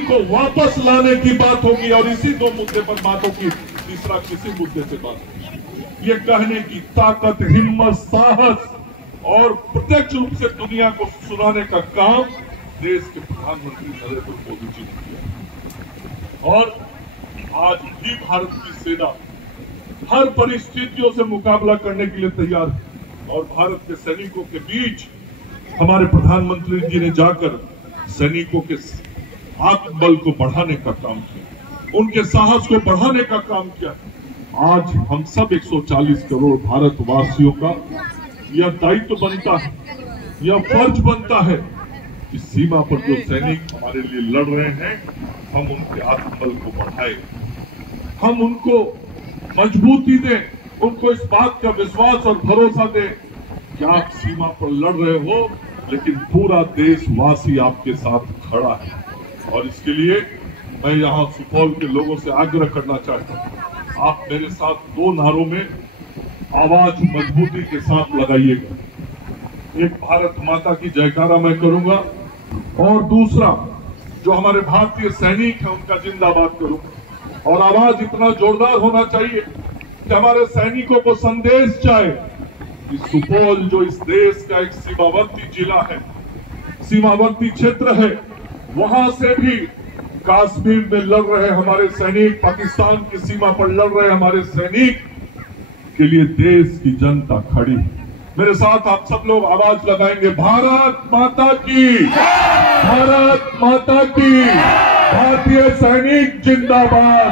को वापस लाने की बात होगी और इसी दो मुद्दे पर बात होगी, तीसरा किसी मुद्दे से बात होगी। ये कहने की ताकत, हिम्मत, साहस और प्रत्यक्ष रूप से दुनिया को सुनाने का काम देश के प्रधानमंत्री नरेंद्र मोदी जी ने किया। और आज भी भारत की सेना हर परिस्थितियों से मुकाबला करने के लिए तैयार है और भारत के सैनिकों के बीच हमारे प्रधानमंत्री जी ने जाकर सैनिकों के आत्मबल को बढ़ाने का काम किया, उनके साहस को बढ़ाने का काम किया। आज हम सब 140 करोड़ भारतवासियों का यह दायित्व बनता है, यह फर्ज बनता है कि सीमा पर जो सैनिक हमारे लिए लड़ रहे हैं, हम उनके आत्मबल को बढ़ाएं, हम उनको मजबूती दें, उनको इस बात का विश्वास और भरोसा दें कि आप सीमा पर लड़ रहे हो लेकिन पूरा देशवासी आपके साथ खड़ा है। और इसके लिए मैं यहाँ सुपौल के लोगों से आग्रह करना चाहता हूँ, आप मेरे साथ दो नारों में आवाज मजबूती के साथ लगाइएगा। एक भारत माता की जयकारा मैं करूंगा और दूसरा जो हमारे भारतीय सैनिक हैं उनका जिंदाबाद करूंगा। और आवाज इतना जोरदार होना चाहिए कि हमारे सैनिकों को संदेश जाए कि सुपौल जो इस देश का एक सीमावर्ती जिला है, सीमावर्ती क्षेत्र है, वहां से भी कश्मीर में लड़ रहे हमारे सैनिक, पाकिस्तान की सीमा पर लड़ रहे हमारे सैनिक के लिए देश की जनता खड़ी है। मेरे साथ आप सब लोग आवाज लगाएंगे, भारत माता की, भारत माता की, भारतीय सैनिक जिंदाबाद,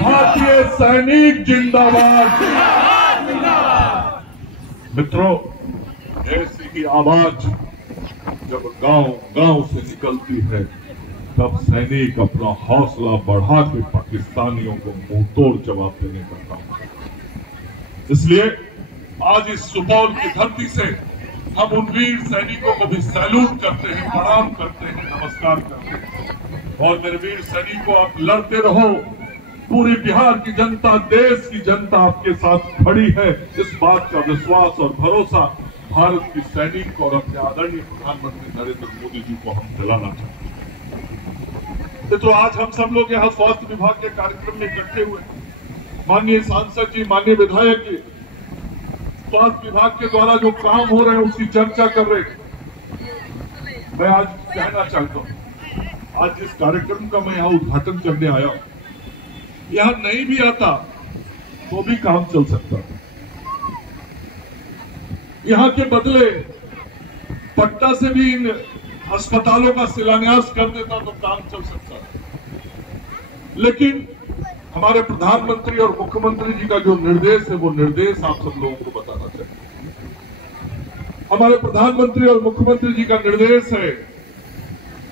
भारतीय सैनिक जिंदाबाद। मित्रों, ऐसी ही आवाज जब गांव से निकलती है तब सैनिक अपना हौसला बढ़ा के पाकिस्तानियों को मुंहतोड़ जवाब देने का काम करते। इसलिए आज इस सुपौल की धरती से हम उन वीर सैनिकों को भी सैल्यूट करते हैं, प्रणाम करते हैं, नमस्कार करते हैं। और मेरे वीर सैनिकों, आप लड़ते रहो, पूरी बिहार की जनता, देश की जनता आपके साथ खड़ी है। इस बात का विश्वास और भरोसा भारत की सैनिक और अपने आदरणीय प्रधानमंत्री नरेंद्र मोदी जी को हम दिलाना चाहते हैं। तो आज हम सब लोग यहाँ स्वास्थ्य विभाग के कार्यक्रम में इकट्ठे हुए, माननीय सांसद जी, माननीय विधायक जी स्वास्थ्य विभाग के द्वारा जो काम हो रहे हैं उसकी चर्चा कर रहे थे। मैं आज कहना चाहता हूँ, आज जिस कार्यक्रम का मैं यहाँ उद्घाटन करने आया हूँ, यहाँ नहीं भी आता तो भी काम चल सकता है। यहाँ के बदले पटना से भी इन अस्पतालों का शिलान्यास कर देता तो काम चल सकता है। लेकिन हमारे प्रधानमंत्री और मुख्यमंत्री जी का जो निर्देश है, वो निर्देश आप सब लोगों को बताना चाहिए। हमारे प्रधानमंत्री और मुख्यमंत्री जी का निर्देश है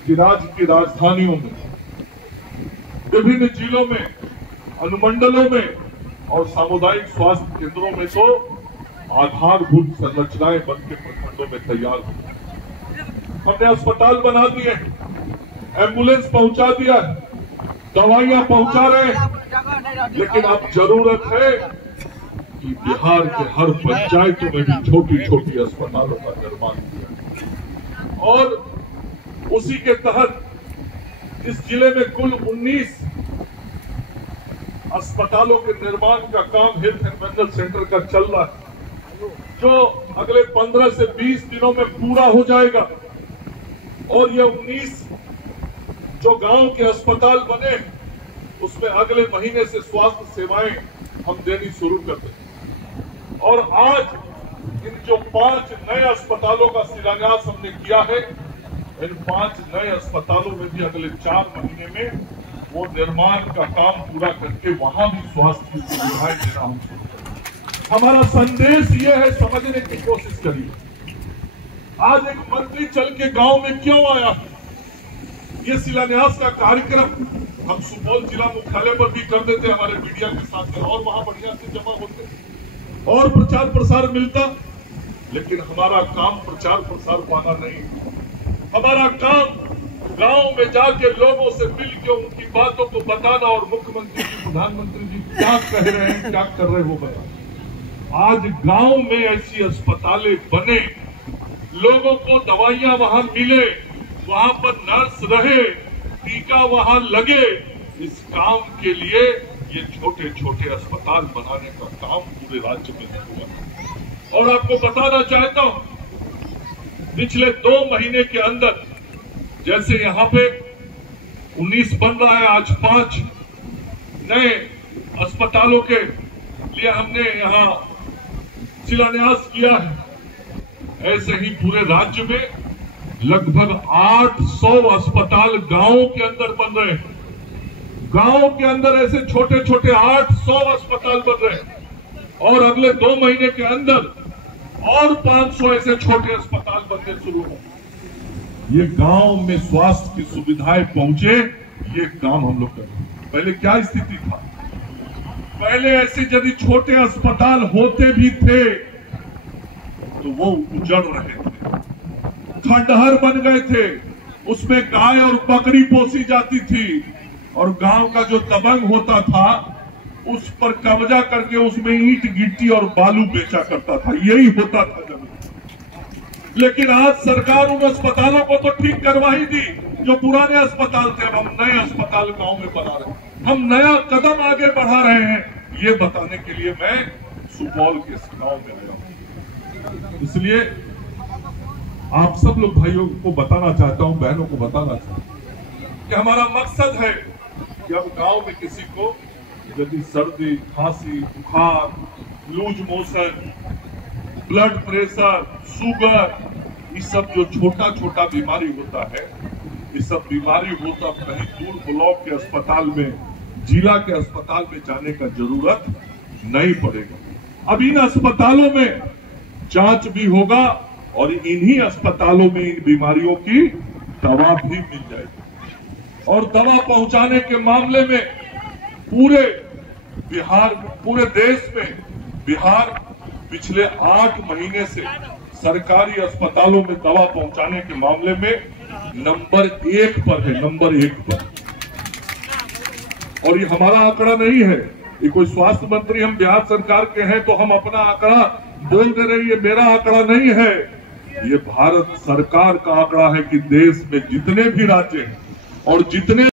कि राज्य की राजधानियों में, विभिन्न जिलों में, अनुमंडलों में और सामुदायिक स्वास्थ्य केंद्रों में तो आधारभूत संरचनाएं बन के प्रखंडों में तैयार हो। हमने अस्पताल बना दिए, एम्बुलेंस पहुंचा दिया, दवाइयां पहुंचा रहे, लेकिन अब जरूरत है कि बिहार के हर पंचायतों में भी छोटी छोटी अस्पतालों का निर्माण किया। और उसी के तहत इस जिले में कुल 19 अस्पतालों के निर्माण का काम हेल्थ एंड वेलनेस सेंटर का चल रहा है, जो अगले 15 से 20 दिनों में पूरा हो जाएगा। और ये 19 जो गांव के अस्पताल बने, उसमें अगले महीने से स्वास्थ्य सेवाएं हम देनी शुरू कर देंगे। और आज इन जो 5 नए अस्पतालों का शिलान्यास हमने किया है, इन 5 नए अस्पतालों में भी अगले 4 महीने में वो निर्माण का काम पूरा करके वहां भी स्वास्थ्य की सुविधाएं देना हम शुरू करेंगे। हमारा संदेश ये है, समझने की कोशिश करिए। आज एक मंत्री चल के गांव में क्यों आया? ये शिलान्यास का कार्यक्रम हम सुपौल जिला मुख्यालय पर भी कर देते हमारे मीडिया के साथ में, और वहां बढ़िया से जमा होते और प्रचार प्रसार मिलता। लेकिन हमारा काम प्रचार प्रसार पाना नहीं, हमारा काम गांव में जाके लोगों से मिलकर उनकी बातों को बताना और मुख्यमंत्री जी, प्रधानमंत्री जी क्या कह रहे हैं, क्या कर रहे हो बताना। आज गांव में ऐसी अस्पतालें बने, लोगों को दवाइयां वहां मिले, वहां पर नर्स रहे, टीका वहां लगे, इस काम के लिए ये छोटे छोटे अस्पताल बनाने का काम पूरे राज्य में हुआ। और आपको बताना चाहता हूं, पिछले 2 महीने के अंदर जैसे यहां पे 19 बन रहा है, आज 5 नए अस्पतालों के लिए हमने यहां शिलान्यास किया है, ऐसे ही पूरे राज्य में लगभग 800 अस्पताल गांवों के अंदर बन रहे हैं। गांवों के अंदर ऐसे छोटे छोटे 800 अस्पताल बन रहे हैं और अगले 2 महीने के अंदर और 500 ऐसे छोटे अस्पताल बनने शुरू होंगे। ये गांव में स्वास्थ्य की सुविधाएं पहुंचे, ये काम हम लोग कर रहे हैं। पहले क्या स्थिति था? पहले ऐसे यदि छोटे अस्पताल होते भी थे तो वो उजड़ रहे थे, खंडहर बन गए थे, उसमें गाय और बकरी पोसी जाती थी और गांव का जो दबंग होता था उस पर कब्जा करके उसमें ईंट गिट्टी और बालू बेचा करता था। यही होता था जमीन। लेकिन आज सरकार उन अस्पतालों को तो ठीक करवा ही दी जो पुराने अस्पताल थे। अब हम नए अस्पताल गांव में बना रहे हैं, हम नया कदम आगे बढ़ा रहे हैं। ये बताने के लिए मैं सुपौल के इस गांव में आया हूं। इसलिए आप सब लोग भाइयों को बताना चाहता हूं, बहनों को बताना चाहता हूं कि हमारा मकसद है कि अब गांव में किसी को यदि सर्दी, खांसी, बुखार, loose motion, blood pressure, sugar, ये सब जो छोटा छोटा बीमारी होता है, ये सब बीमारी हो तो कहीं दूर ब्लॉक के अस्पताल में, जिला के अस्पताल में जाने का जरूरत नहीं पड़ेगा। अब इन अस्पतालों में जांच भी होगा और इन्हीं अस्पतालों में इन बीमारियों की दवा भी मिल जाएगी। और दवा पहुंचाने के मामले में पूरे बिहार, पूरे देश में बिहार पिछले 8 महीने से सरकारी अस्पतालों में दवा पहुंचाने के मामले में नंबर 1 पर है, नंबर 1 पर। और ये हमारा आंकड़ा नहीं है, ये कोई स्वास्थ्य मंत्री हम बिहार सरकार के हैं तो हम अपना आंकड़ा बोल दे रहे, ये मेरा आंकड़ा नहीं है, ये भारत सरकार का आंकड़ा है कि देश में जितने भी राज्य हैं और जितने